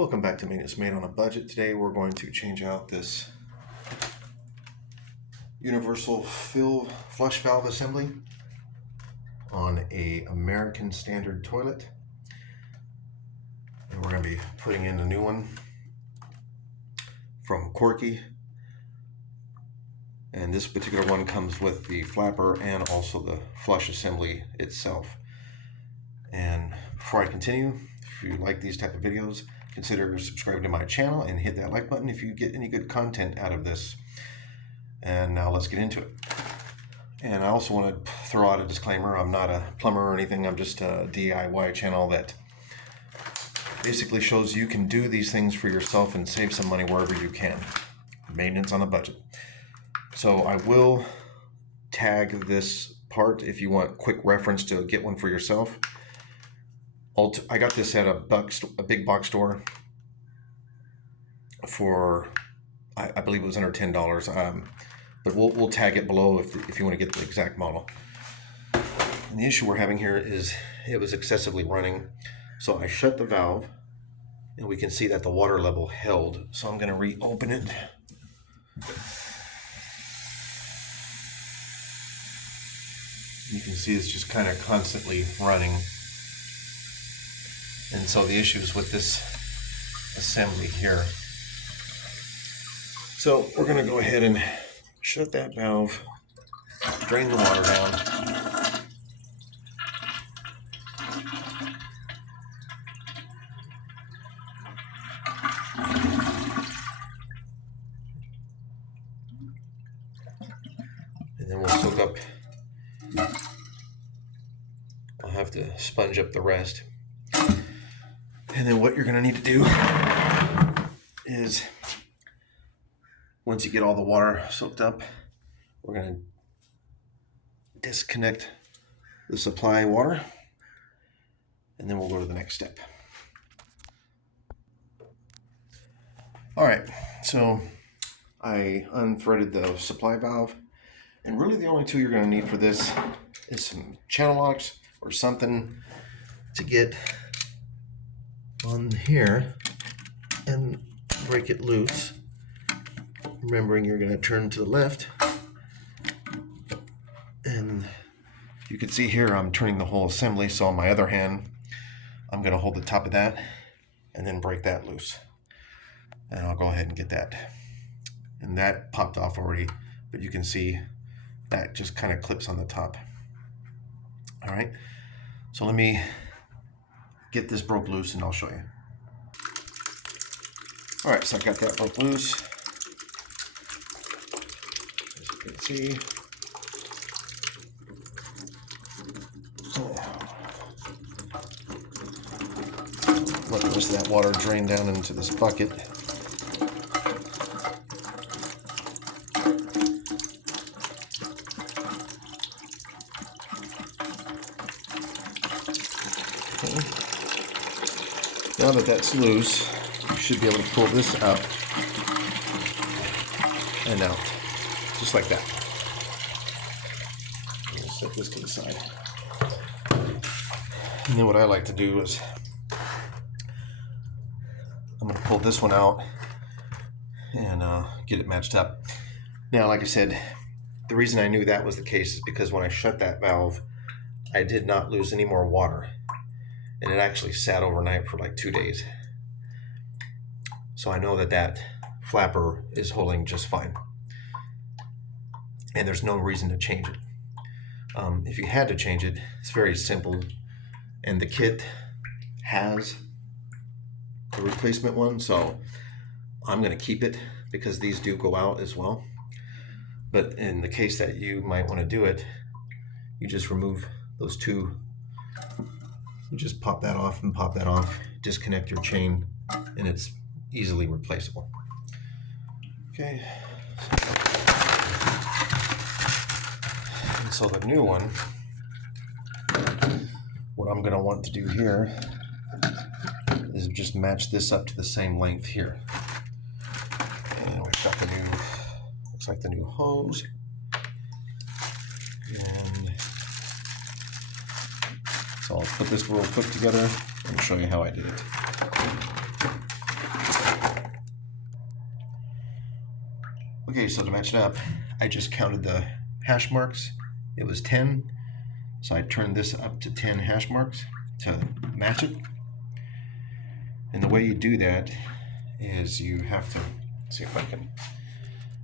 Welcome back to Maintenance Made on a Budget. Today we're going to change out this universal fill flush valve assembly on a American standard toilet. And we're going to be putting in a new one from Korky. And this particular one comes with the flapper and also the flush assembly itself. And before I continue, if you like these type of videos, consider subscribing to my channel and hit that like button if you get any good content out of this. And now let's get into it. And I also want to throw out a disclaimer. I'm not a plumber or anything. I'm just a DIY channel that basically shows you can do these things for yourself and save some money wherever you can. Maintenance on a budget. So I will tag this part if you want quick reference to get one for yourself. I got this at a big box store for, I believe it was under $10. But we'll tag it below if you want to get the exact model. And the issue we're having here is it was excessively running. So I shut the valve and we can see that the water level held. So I'm going to reopen it. You can see it's just kind of constantly running. And so the issue is with this assembly here. So we're going to go ahead and shut that valve, drain the water down. And then we'll soak up. I'll have to sponge up the rest. And then what you're going to need to do is, once you get all the water soaked up, we're going to disconnect the supply water, and then we'll go to the next step. All right, so I unthreaded the supply valve, and really the only tool you're going to need for this is some channel locks or something to get on here and break it loose. Remembering you're going to turn to the left, and you can see here I'm turning the whole assembly, so on my other hand I'm going to hold the top of that and then break that loose, and I'll go ahead and get that. And that popped off already, but you can see that just kind of clips on the top. All right, so let me get this broke loose and I'll show you. All right, so I got that broke loose. As you can see. Let the rest of that water drain down into this bucket. Now that that's loose, you should be able to pull this up and out, just like that. I'm going to set this to the side. And then what I like to do is I'm going to pull this one out and get it matched up. Now, like I said, the reason I knew that was the case is because when I shut that valve, I did not lose any more water. And it actually sat overnight for like 2 days. So I know that that flapper is holding just fine. And there's no reason to change it. If you had to change it, it's very simple. And the kit has the replacement one, so I'm going to keep it because these do go out as well. But in the case that you might want to do it, you just remove those two. You just pop that off and pop that off, disconnect your chain, and it's easily replaceable. Okay. And so the new one, what I'm going to want to do here is just match this up to the same length here. And we've got the new, looks like the new hose. And so I'll put this real quick together and show you how I did it. Okay, so to match it up, I just counted the hash marks. It was 10, so I turned this up to 10 hash marks to match it. And the way you do that is you have to, see if I can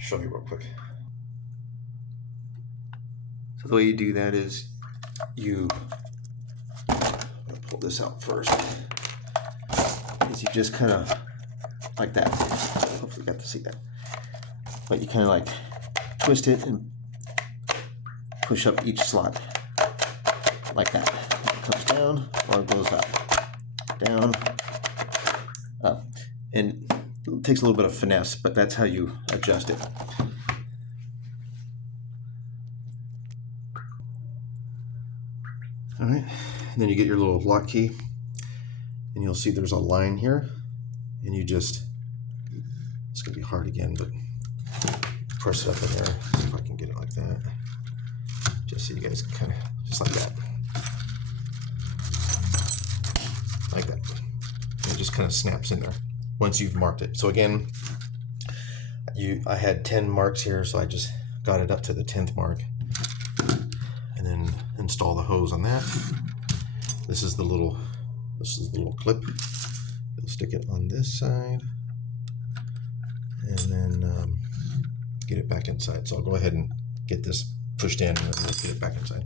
show you real quick. So the way you do that is you, I'll pull this out first, is you just kind of like that. Hopefully you got to see that. But you kind of like twist it and push up each slot like that. It comes down or it goes up, down, up. And it takes a little bit of finesse, but that's how you adjust it. All right, and then you get your little lock key, and you'll see there's a line here, and you just, it's gonna be hard again, but press it up in there. See if I can get it like that. Just so you guys can kind of, just like that. Like that. And it just kind of snaps in there once you've marked it. So again, I had 10 marks here, so I just got it up to the 10th mark. And then install the hose on that. This is the little clip. You'll stick it on this side. And then get it back inside. So I'll go ahead and get this pushed in and then we'll get it back inside.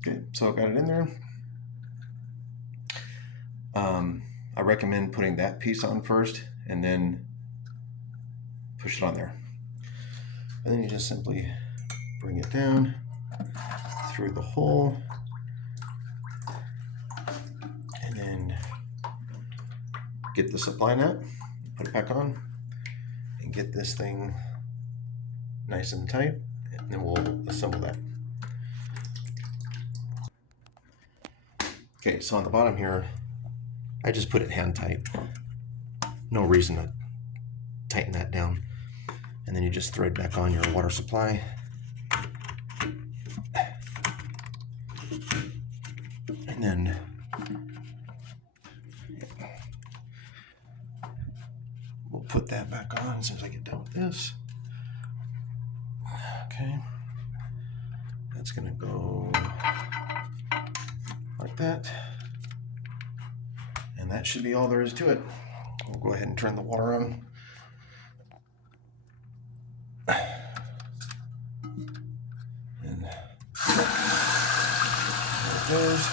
Okay, so I got it in there. I recommend putting that piece on first and then push it on there. And then you just simply bring it down through the hole and then get the supply nut, put it back on, and get this thing nice and tight, and then we'll assemble that. Okay, so on the bottom here, I just put it hand tight. No reason to tighten that down. And then you just thread back on your water supply. And then we'll put that back on as soon as I get done with this. Okay. That's gonna go like that. And that should be all there is to it. We'll go ahead and turn the water on. And there it goes.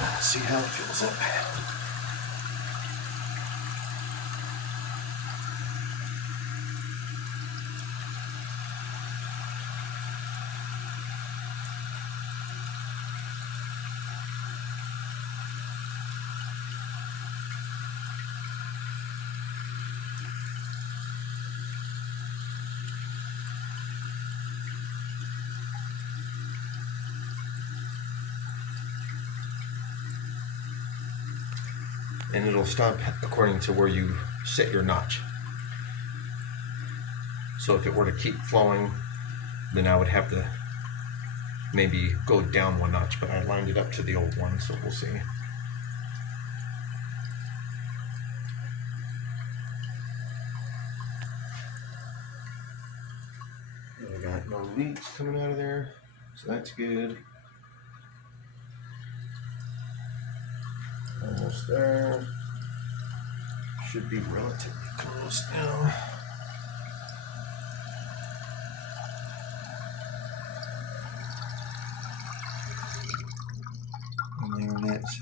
Let's see how it fills up. And it'll stop according to where you set your notch. So if it were to keep flowing, then I would have to maybe go down one notch, but I lined it up to the old one, so we'll see. And we got no leaks coming out of there, so that's good. Almost there. Should be relatively close now. And there it is.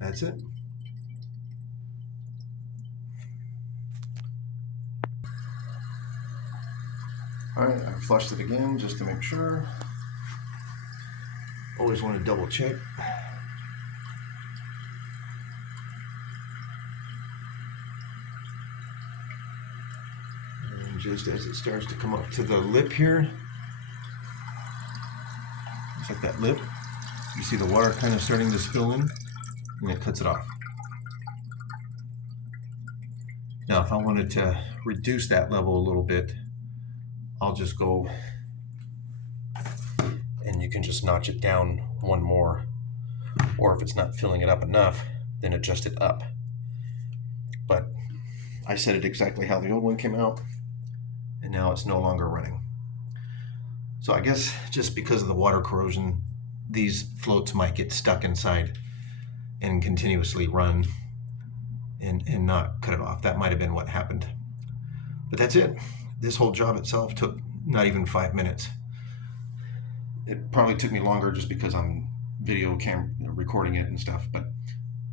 That's it. Alright, I flushed it again just to make sure. Always want to double check. And just as it starts to come up to the lip here, it's like that lip, you see the water kind of starting to spill in, and it cuts it off. Now if I wanted to reduce that level a little bit, I'll just go and you can just notch it down one more, or if it's not filling it up enough, then adjust it up. But I set it exactly how the old one came out, and now it's no longer running. So I guess just because of the water corrosion, these floats might get stuck inside and continuously run and not cut it off. That might have been what happened. But that's it. This whole job itself took not even 5 minutes. It probably took me longer just because I'm recording it and stuff, but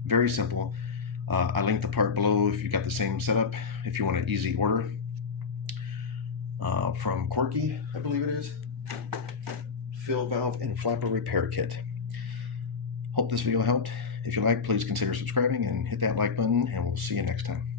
very simple. I linked the part below if you got the same setup, if you want an easy order. From Korky, I believe it is. Fill valve and flapper repair kit. Hope this video helped. If you like, please consider subscribing and hit that like button, and we'll see you next time.